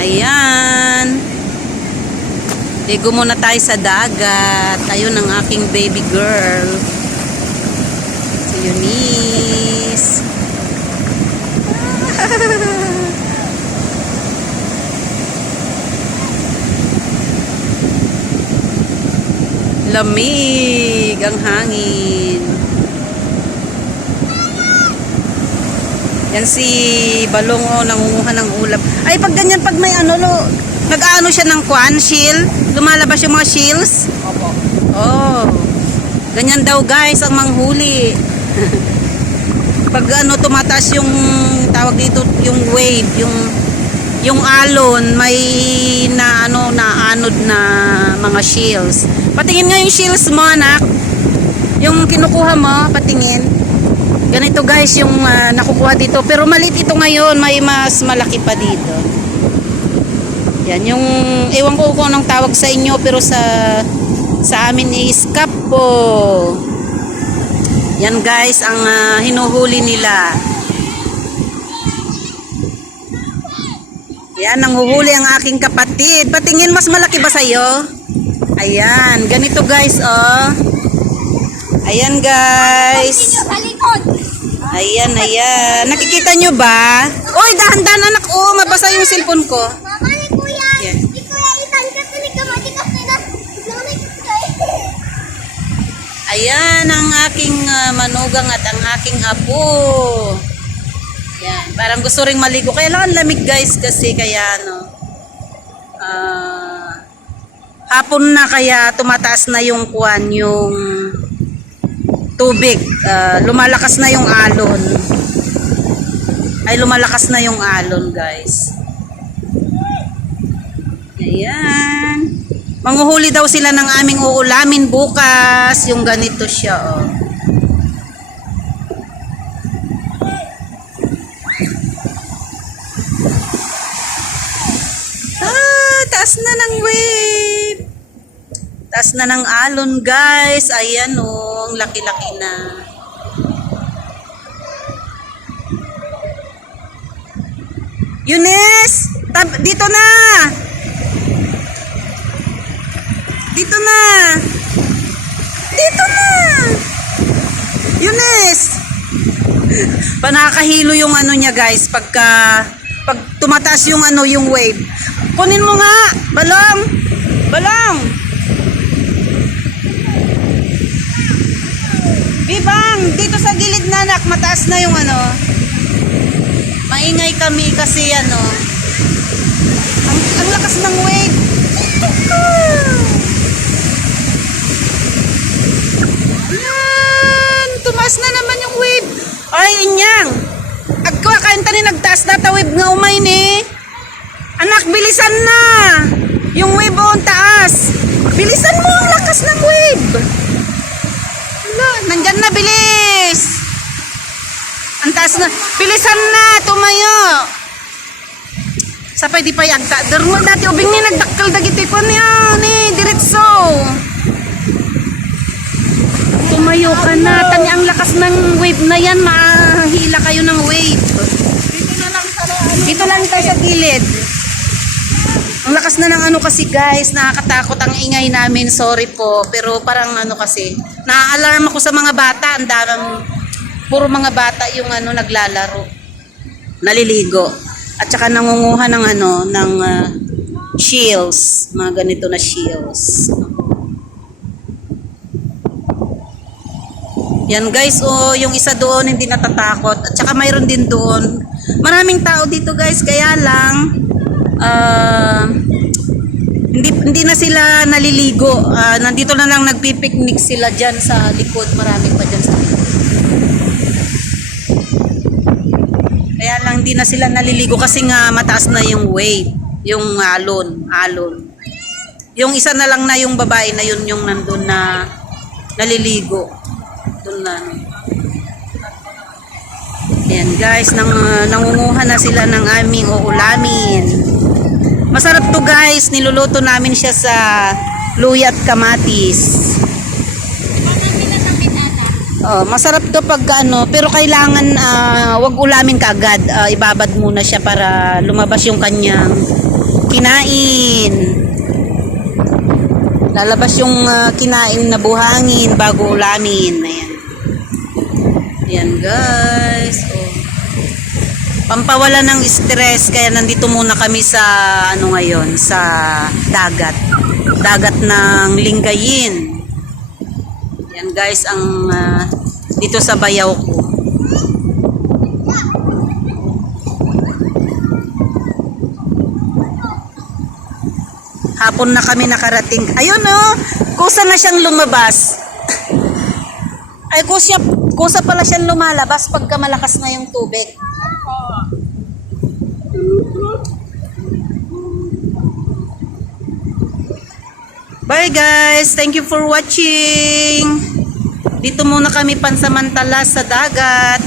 Ayan. Ligo muna tayo sa dagat. Ayun ang aking baby girl. Si Eunice. Lamig ang hangin. Yan si Balong, oh, nangunguha ng ulam. Ay, pag ganyan, pag may ano, nag-ano siya ng kwan, shield, lumalabas yung mga shields. Opo. Oh, ganyan daw guys ang manghuli. Pag ano, tumataas yung tawag dito, yung wave, yung alon, may na ano, na anod na mga shields. Patingin nga yung shields mo, anak. Yung kinukuha mo, patingin. Ganito guys yung nakukuha dito. Pero maliit ito ngayon. May mas malaki pa dito. Yan yung, ewan ko kung anong tawag sa inyo. Pero sa amin is kapo. Yan guys ang hinuhuli nila. Yan, nanghuhuli ang aking kapatid. Patingin, mas malaki ba sa'yo? Ayan, ganito guys, oh. Ayan guys. Ayan, ayan. Nakikita nyo ba? Uy, dahan-dahan anak. Oh, mabasa yung cellphone ko. Yeah. Ayan ang aking manugang at ang aking apo. Yan, parang gusto ring maligo. Kaya lang ang lamig guys kasi kaya ano. Hapon na kaya tumataas na yung kuwan, yung tubig. Lumalakas na yung alon. Ay, lumalakas na yung alon guys. Ayan. Manghuhuli daw sila ng aming uulamin bukas. Yung ganito siya, oh. Taas na ng wave. Taas na ng alon guys. Ayan, oh, ang laki-laki na. Eunice, dito na. Dito na. Dito na. Eunice. Panakahilo yung ano niya guys pag tumataas yung ano, yung wave. Kunin mo nga, Balong. Balong. Bibang, dito sa gilid na anak, mataas na yung ano. Maingay kami kasi ano. Ang lakas ng wave. Ayan, tumaas na naman yung wave. Ay, inyang. Agka kanta ni nagtaas na ta wave nga umay ni. Anak, bilisan na. Yung wave on taas. Bilisan mo, ang lakas ng wave. Nandyan na, bilis. Ang taas na. Bilisan na, tumayo. Sapay di pa yagta. Darmo dati ubing ni nagdakkel dagiti ko niya. Ni, diretso. Tumayo ka na. Tani ang lakas ng wave na yan. Mahila kayo ng wave. Dito lang tayo sa gilid. Ang lakas na ng ano kasi guys, nakakatakot ang ingay namin, sorry po. Pero parang ano kasi, na-alarm ako sa mga bata, ang daming, puro mga bata yung ano naglalaro, naliligo. At saka nangunguha ng ano, ng shields, mga ganito na shields. Yan guys, oh, yung isa doon hindi natatakot. At saka mayroon din doon. Maraming tao dito guys, kaya lang, hindi na sila naliligo. Nandito na lang nagpipiknik sila dyan sa likod. Marami pa dyan sa likod. Kaya lang hindi na sila naliligo kasi nga mataas na yung wave, yung alon. Yung isa na lang na yung babae na yun yung nandun na naliligo. Doon na. Ayan guys, nangunguha na sila ng aming uulamin. Masarap to guys, niluluto namin siya sa luya at kamatis. Masarap to pag ano, pero kailangan wag ulamin kaagad. Ibabad muna siya para lumabas yung kanyang kinain. Lalabas yung kinain na buhangin bago ulamin. Ayan. Ayan guys. Oh. Pampawala ng stress kaya nandito muna kami sa ano ngayon, sa dagat. Dagat ng Lingayen. Yan guys ang dito sa bayaw ko. Hapon na kami nakarating. Ayun oh, kusa na siyang lumabas. Ay kusa pala siyang lumalabas pagka malakas na yung tubig. Bye guys, thank you for watching. Dito muna kami pansamantala sa dagat.